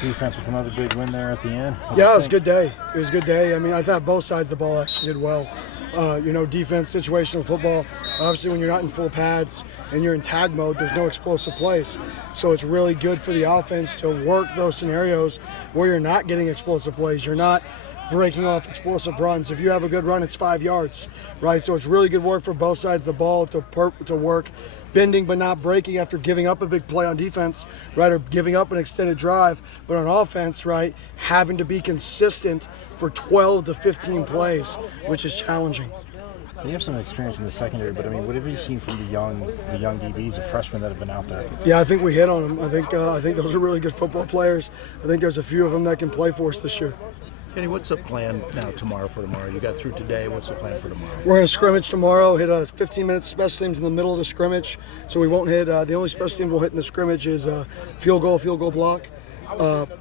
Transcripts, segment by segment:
Defense with another big win there at the end. Yeah, it was a good day. It was a good day. I mean, I thought both sides of the ball actually did well. Defense, situational football, obviously when you're not in full pads and you're in tag mode, there's no explosive plays. So it's really good for the offense to work those scenarios where you're not getting explosive plays. You're not breaking off explosive runs. If you have a good run, it's 5 yards, right? So it's really good work for both sides of the ball to work bending but not breaking after giving up a big play on defense, right, or giving up an extended drive. But on offense, right, having to be consistent for 12 to 15 plays, which is challenging. So you have some experience in the secondary, but I mean, what have you seen from the young DBs, the freshmen that have been out there? Yeah, I think we hit on them. I think those are really good football players. I think there's a few of them that can play for us this year. Kenny, what's the plan now for tomorrow? You got through today. What's the plan for tomorrow? We're going to scrimmage tomorrow, hit 15 minutes special teams in the middle of the scrimmage. So we won't hit, the only special team we'll hit in the scrimmage is field goal block.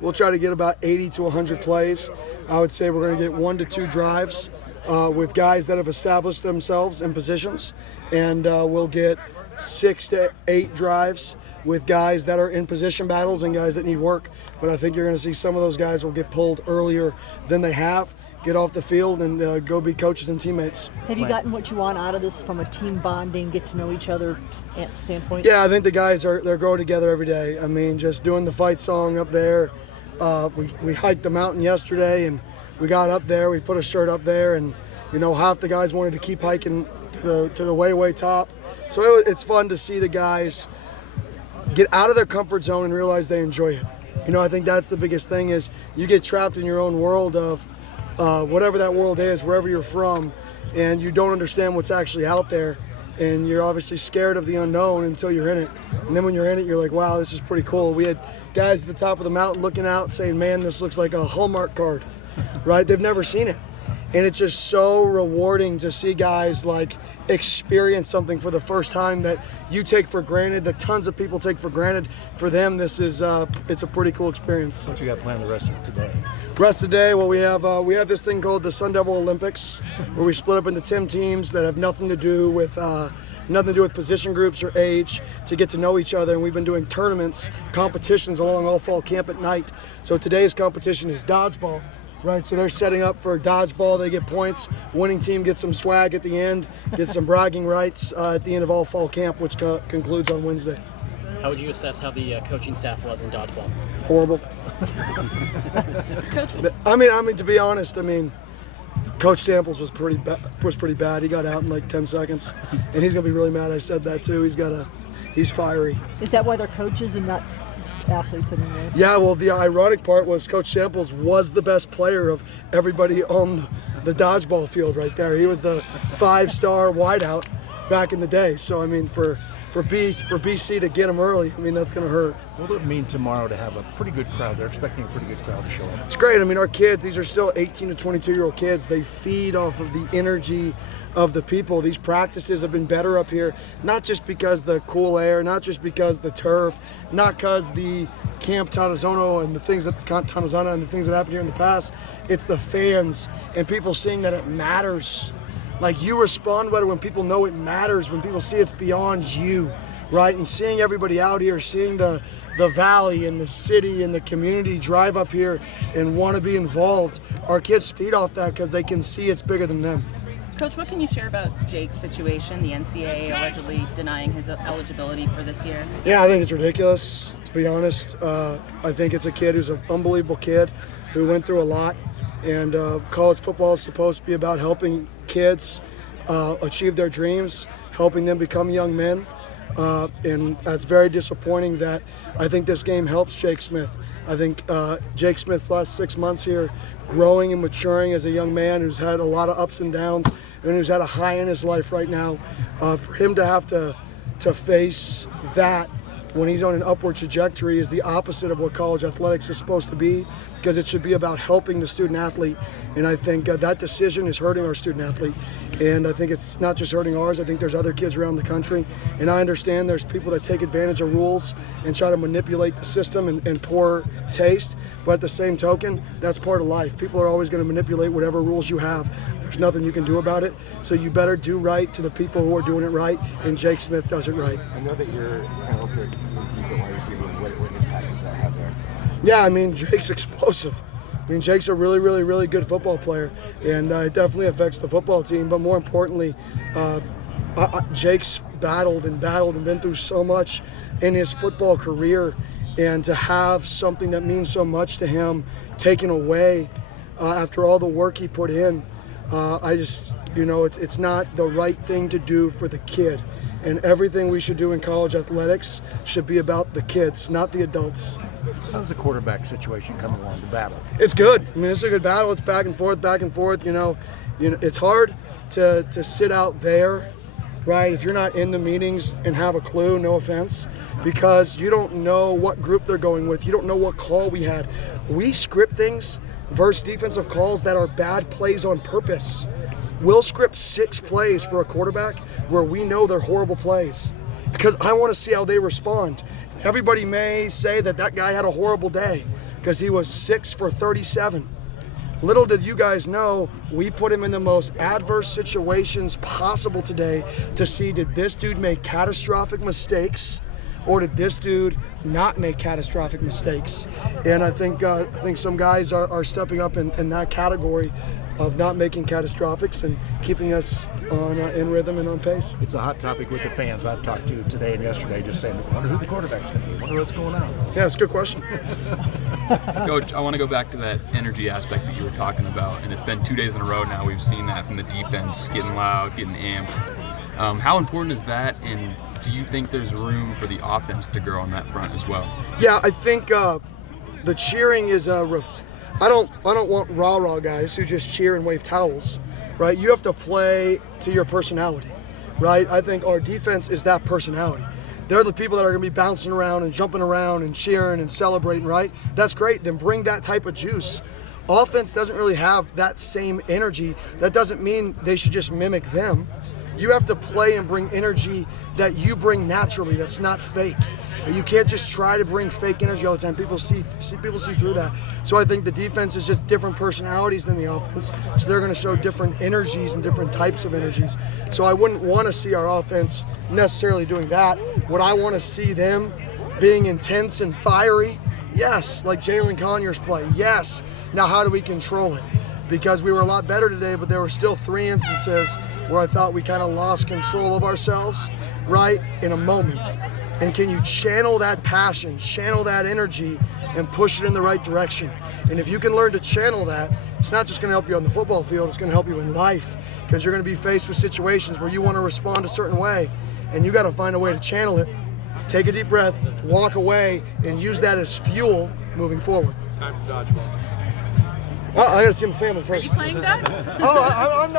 We'll try to get about 80 to 100 plays. I would say we're going to get 1 to 2 drives with guys that have established themselves in positions. And we'll get 6 to 8 drives with guys that are in position battles and guys that need work. But I think you're going to see some of those guys will get pulled earlier than they have, get off the field, and go be coaches and teammates. Have you gotten what you want out of this from a team bonding, get to know each other standpoint? Yeah, I think the guys they're growing together every day. I mean, just doing the fight song up there. We hiked the mountain yesterday, and we got up there. We put a shirt up there, and half the guys wanted to keep hiking to the way top. So it's fun to see the guys get out of their comfort zone and realize they enjoy it. I think that's the biggest thing is you get trapped in your own world of whatever that world is, wherever you're from, and you don't understand what's actually out there, and you're obviously scared of the unknown until you're in it. And then when you're in it, you're like, wow, this is pretty cool. We had guys at the top of the mountain looking out saying, man, this looks like a Hallmark card, right? They've never seen it. And it's just so rewarding to see guys experience something for the first time that you take for granted, that tons of people take for granted. For them, this is it's a pretty cool experience. What you got planned the rest of today? Rest of the day, well, we have this thing called the Sun Devil Olympics, where we split up into 10 teams that have nothing to do with position groups or age, to get to know each other. And we've been doing tournaments, competitions along all fall camp at night. So today's competition is dodgeball. Right, so they're setting up for dodgeball. They get points. Winning team gets some swag at the end, gets some bragging rights at the end of all fall camp, which concludes on Wednesday. How would you assess how the coaching staff was in dodgeball? Horrible. Coach, I mean, to be honest, Coach Samples was pretty bad. He got out in like 10 seconds, and he's gonna be really mad I said that too. He's fiery. Is that why they're coaches and not athletes anymore? Yeah, well, the ironic part was Coach Samples was the best player of everybody on the dodgeball field right there. He was the 5-star wideout back in the day. So, for BC to get him early, that's going to hurt. What will it mean tomorrow to have a pretty good crowd? They're expecting a pretty good crowd to show up. It's great. Our kids, these are still 18 to 22-year-old kids. They feed off of the energy of the people. These practices have been better up here, not just because the cool air, not just because the turf, not because the Camp Tonazono and the things that happened here in the past. It's the fans and people seeing that it matters. You respond better when people know it matters, when people see it's beyond you, right? And seeing everybody out here, seeing the valley and the city and the community drive up here and want to be involved. Our kids feed off that because they can see it's bigger than them. Coach, what can you share about Jake's situation, the NCAA allegedly denying his eligibility for this year? Yeah, I think it's ridiculous, to be honest. I think it's a kid who's an unbelievable kid who went through a lot. And college football is supposed to be about helping kids achieve their dreams, helping them become young men. And that's very disappointing that I think this game helps Jake Smith. I think Jake Smith's last 6 months here, growing and maturing as a young man who's had a lot of ups and downs and who's had a high in his life right now, for him to have to face that when he's on an upward trajectory is the opposite of what college athletics is supposed to be, because it should be about helping the student athlete. And I think that decision is hurting our student athlete. And I think it's not just hurting ours. I think there's other kids around the country. And I understand there's people that take advantage of rules and try to manipulate the system in poor taste. But at the same token, that's part of life. People are always going to manipulate whatever rules you have. There's nothing you can do about it. So you better do right to the people who are doing it right. And Jake Smith does it right. I know that you're talented in defense wide receiver. What impact does that have there? Yeah, I mean, Jake's explosive. I mean, Jake's a really, really, really good football player, and it definitely affects the football team. But more importantly, Jake's battled and been through so much in his football career, and to have something that means so much to him taken away after all the work he put in, I just, it's not the right thing to do for the kid. And everything we should do in college athletics should be about the kids, not the adults. How's the quarterback situation coming along, the battle? It's good. I mean, it's a good battle. It's back and forth, back and forth. It's hard to sit out there, right, if you're not in the meetings and have a clue, no offense, because you don't know what group they're going with. You don't know what call we had. We script things versus defensive calls that are bad plays on purpose. We'll script 6 plays for a quarterback where we know they're horrible plays because I want to see how they respond. Everybody may say that guy had a horrible day because he was 6 for 37. Little did you guys know, we put him in the most adverse situations possible today to see, did this dude make catastrophic mistakes or did this dude not make catastrophic mistakes? And I think some guys are stepping up in that category of not making catastrophics and keeping us on in rhythm and on pace. It's a hot topic with the fans I've talked to today and yesterday, just saying, I wonder who the quarterback's going to be. I wonder what's going on. Yeah, it's a good question. Coach, I want to go back to that energy aspect that you were talking about, and it's been 2 days in a row now we've seen that from the defense, getting loud, getting amped. How important is that, and do you think there's room for the offense to grow on that front as well? Yeah, I think the cheering is I don't want rah-rah guys who just cheer and wave towels, right? You have to play to your personality, right? I think our defense is that personality. They're the people that are going to be bouncing around and jumping around and cheering and celebrating, right? That's great. Then bring that type of juice. Offense doesn't really have that same energy. That doesn't mean they should just mimic them. You have to play and bring energy that you bring naturally, that's not fake. You can't just try to bring fake energy all the time. People see through that. So I think the defense is just different personalities than the offense. So they're going to show different energies and different types of energies. So I wouldn't want to see our offense necessarily doing that. Would I want to see them being intense and fiery? Yes, like Jalen Conyers play. Yes. Now how do we control it? Because we were a lot better today, but there were still 3 instances where I thought we kind of lost control of ourselves, right, in a moment. And can you channel that passion, channel that energy, and push it in the right direction? And if you can learn to channel that, it's not just going to help you on the football field, it's going to help you in life, because you're going to be faced with situations where you want to respond a certain way, and you got to find a way to channel it. Take a deep breath, walk away, and use that as fuel moving forward. Time for dodgeball. I got to see my family first. Are you playing that? I'm